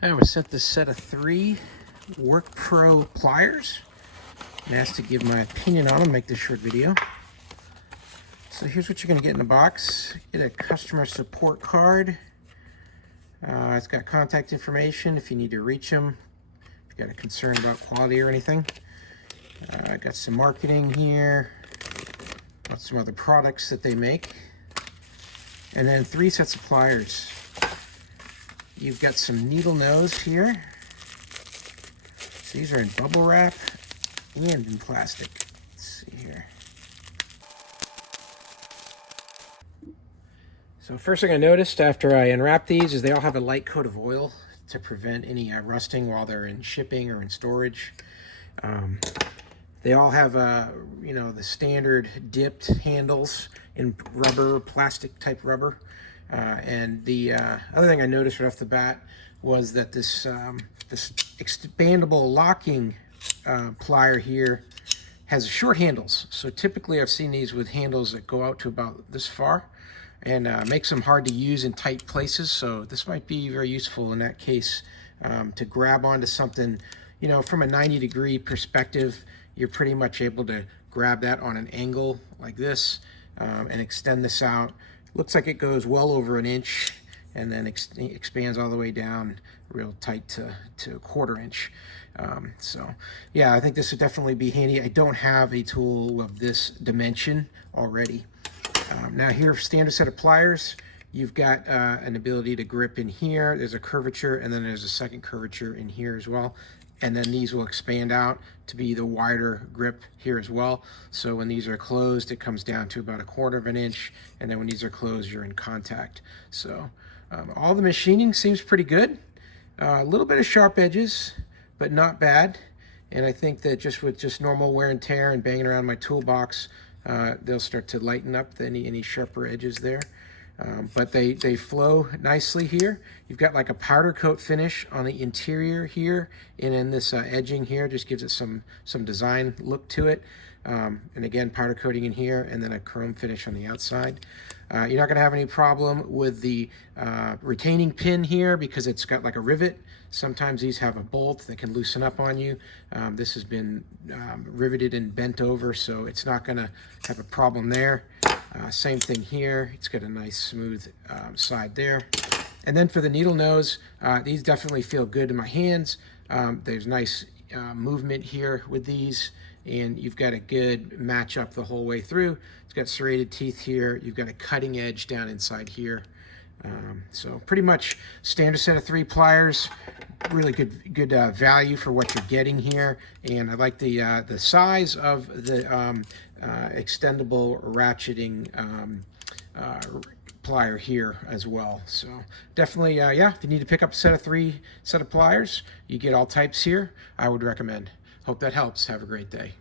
I was sent this set of 3 WORKPRO pliers and asked to give my opinion on them, make this short video. So here's what you're going to get in the box. Get a customer support card. It's got contact information if you need to reach them, if you've got a concern about quality or anything. I got some marketing here, got some other products that they make, and then 3 sets of pliers. You've got some needle nose here. So these are in bubble wrap and in plastic. Let's see here. So first thing I noticed after I unwrap these is they all have a light coat of oil to prevent any rusting while they're in shipping or in storage. They all have the standard dipped handles in rubber, plastic type rubber. And the other thing I noticed right off the bat was that this expandable locking plier here has short handles. So typically I've seen these with handles that go out to about this far, and makes them hard to use in tight places. So this might be very useful in that case, to grab onto something, from a 90-degree perspective. You're pretty much able to grab that on an angle like this, and extend this out. Looks like it goes well over an inch and then expands all the way down real tight to a 1/4 inch. So yeah, I think this would definitely be handy. I don't have a tool of this dimension already. Now here, standard set of pliers, you've got an ability to grip in here. There's a curvature, and then there's a second curvature in here as well. And then these will expand out to be the wider grip here as well. So when these are closed, it comes down to about a 1/4 inch. And then when these are closed, you're in contact. So all the machining seems pretty good. A little bit of sharp edges, but not bad. And I think that just with normal wear and tear and banging around my toolbox, they'll start to lighten up any sharper edges there. But they flow nicely here. You've got like a powder coat finish on the interior here, and in this edging here just gives it some design look to it. And again, powder coating in here, and then a chrome finish on the outside. You're not going to have any problem with the retaining pin here because it's got like a rivet. Sometimes these have a bolt that can loosen up on you. This has been riveted and bent over, so it's not going to have a problem there. Same thing here. It's got a nice smooth side there. And then for the needle nose, these definitely feel good in my hands. There's nice movement here with these, and you've got a good match up the whole way through. It's got serrated teeth here. You've got a cutting edge down inside here. So pretty much standard set of 3 pliers. Really good value for what you're getting here, and I like the size of the extendable ratcheting plier here as well. So definitely, yeah, if you need to pick up a set of pliers, you get all types here. I would recommend. Hope that helps. Have a great day.